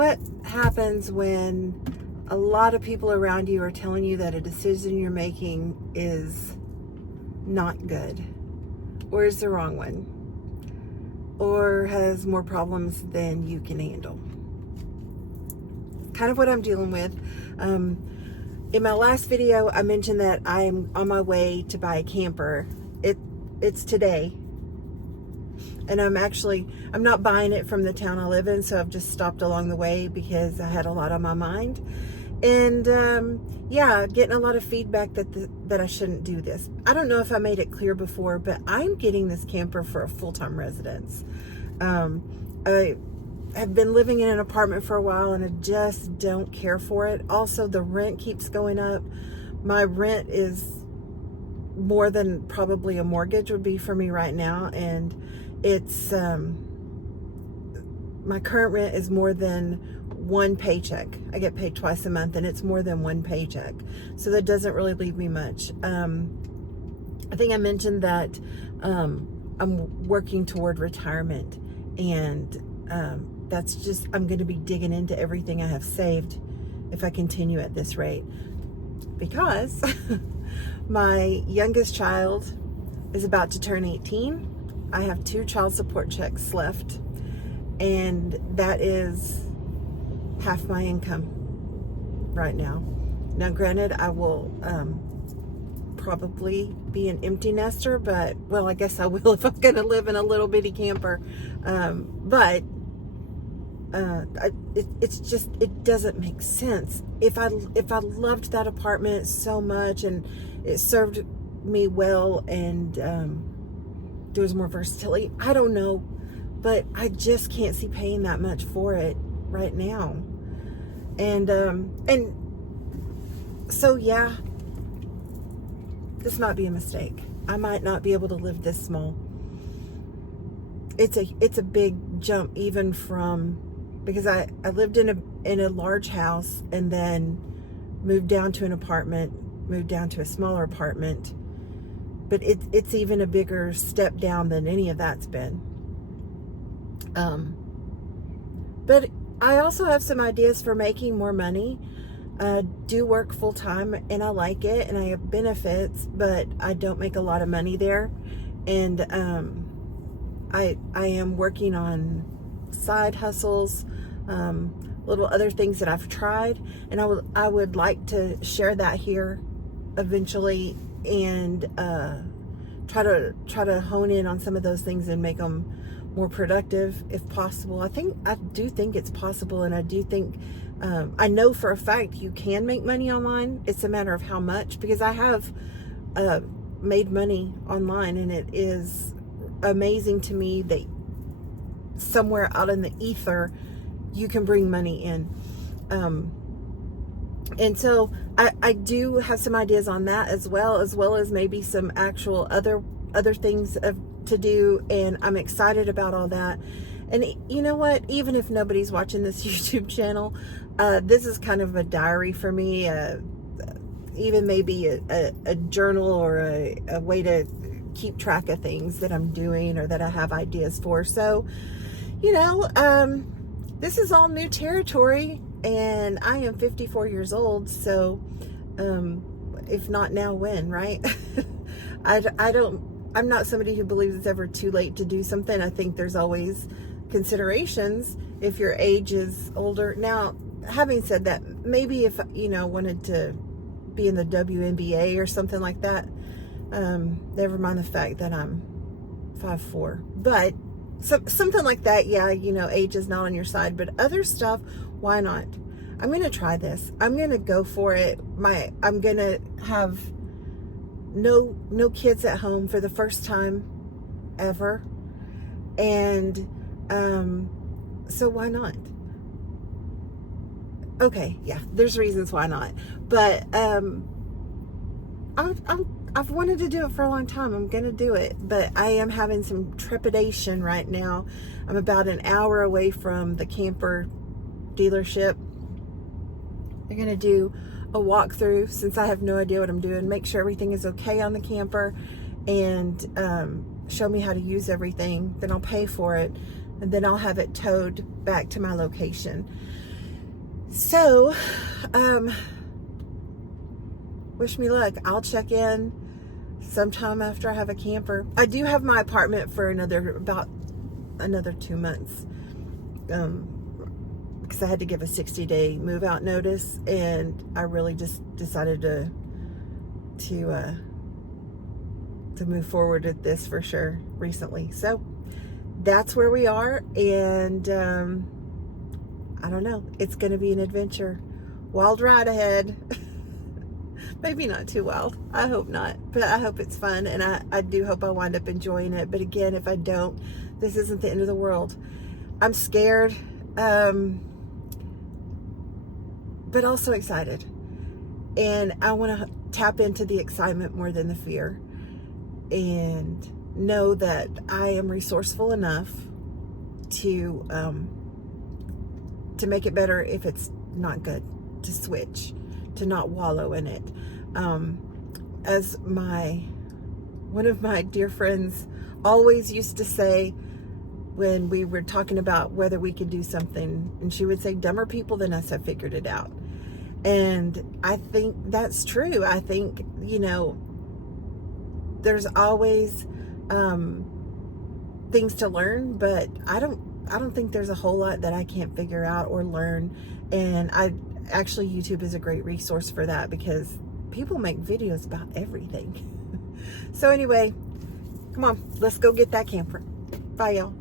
what happens when a lot of people around you are telling you that a decision you're making is not good, or is the wrong one, or has more problems than you can handle? Kind of what I'm dealing with. In my last video, I mentioned that I'm on my way to buy a camper. It's today. And I'm not buying it from the town I live in, so I've just stopped along the way because I had a lot on my mind. And yeah, getting a lot of feedback that I shouldn't do this. I don't know if I made it clear before, but I'm getting this camper for a full-time residence. I have been living in an apartment for a while and I just don't care for it. Also, the rent keeps going up. My rent is more than probably a mortgage would be for me right now, and it's my current rent is more than one paycheck. I get paid twice a month and it's more than one paycheck, so that doesn't really leave me much. I think I mentioned that I'm working toward retirement, and that's just, I'm going to be digging into everything I have saved if I continue at this rate, because my youngest child is about to turn 18. I have 2 child support checks left, and that is half my income right now. Now, granted, I will probably be an empty nester, but, well, I guess I will if I'm going to live in a little bitty camper. But it's just, it doesn't make sense. If I loved that apartment so much and it served me well, and there was more versatility, I don't know, but I just can't see paying that much for it right now. And so yeah, this might be a mistake. I might not be able to live this small. It's a big jump, even from, because I lived in a large house and then moved down to an apartment, moved down to a smaller apartment, but it's even a bigger step down than any of that's been. But I also have some ideas for making more money. Do work full time and I like it and I have benefits, but I don't make a lot of money there. And I am working on side hustles, little other things that I've tried, and I would like to share that here eventually, and try to hone in on some of those things and make them more productive if possible. I do think it's possible, and I do think I know for a fact you can make money online. It's a matter of how much, because I have made money online, and it is amazing to me that somewhere out in the ether you can bring money in. And so I do have some ideas on that, as well as maybe some actual other things to do, and I'm excited about all that. And you know what, even if nobody's watching this YouTube channel, this is kind of a diary for me, even maybe a journal, or a way to keep track of things that I'm doing or that I have ideas for. So, you know, this is all new territory, and I am 54 years old, so if not now, when, right? I'm not somebody who believes it's ever too late to do something. I think there's always considerations if your age is older. Now, having said that, maybe if, wanted to be in the WNBA or something like that, never mind the fact that I'm 5'4", but something like that, yeah, age is not on your side, but other stuff, why not? I'm going to try this. I'm going to go for it. I'm going to have no kids at home for the first time ever. And, so why not? Okay. Yeah, there's reasons why not, but, I've wanted to do it for a long time. I'm going to do it, but I am having some trepidation right now. I'm about an hour away from the camper dealership. They're going to do a walkthrough, since I have no idea what I'm doing, make sure everything is okay on the camper, and show me how to use everything. Then I'll pay for it, and then I'll have it towed back to my location. So, wish me luck. I'll check in sometime after I have a camper. I do have my apartment for about another 2 months. Because I had to give a 60-day move out notice, and I really just decided to move forward with this for sure recently. So that's where we are, and I don't know. It's going to be an adventure. Wild ride ahead. Maybe not too wild. I hope not. But I hope it's fun, and I do hope I wind up enjoying it. But again, if I don't, this isn't the end of the world. I'm scared, but also excited. And I want to tap into the excitement more than the fear, and know that I am resourceful enough to make it better if it's not good, to switch, to not wallow in it. As one of my dear friends always used to say when we were talking about whether we could do something, and she would say, dumber people than us have figured it out. And I think that's true. I think, there's always things to learn, but I don't think there's a whole lot that I can't figure out or learn. And actually YouTube is a great resource for that, because people make videos about everything. So anyway, come on, let's go get that camper. Bye, y'all.